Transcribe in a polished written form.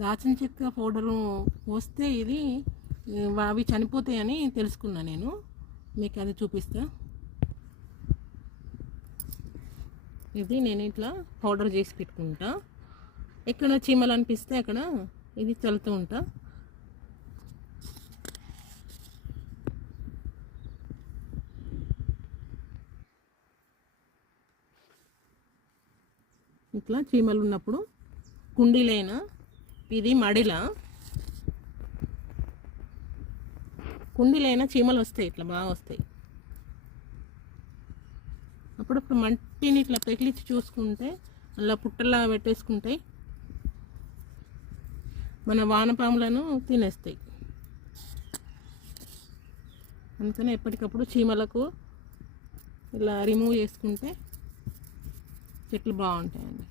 దాచిన చెక్క పౌడరు పోస్తే ఇది అవి చనిపోతాయని తెలుసుకున్నా నేను. మీకు అది చూపిస్తా. ఇది నేను ఇట్లా పౌడర్ చేసి పెట్టుకుంటా. ఎక్కడ చీమలు అనిపిస్తే అక్కడ ఇది చల్లుతూ ఉంటా. ఇట్లా చీమలు ఉన్నప్పుడు కుండీలైనా, ఇది మడిలా కుండీలైనా చీమలు వస్తాయి, ఇట్లా బాగా వస్తాయి. అప్పుడప్పుడు మట్టిని ఇట్లా పెకిలిచ్చి చూసుకుంటే అలా పుట్టలా పెట్టేసుకుంటాయి, మన వానపాములను తినేస్తాయి. అందుకని ఎప్పటికప్పుడు చీమలకు ఇలా రిమూవ్ చేసుకుంటే చెట్లు బాగుంటాయండి.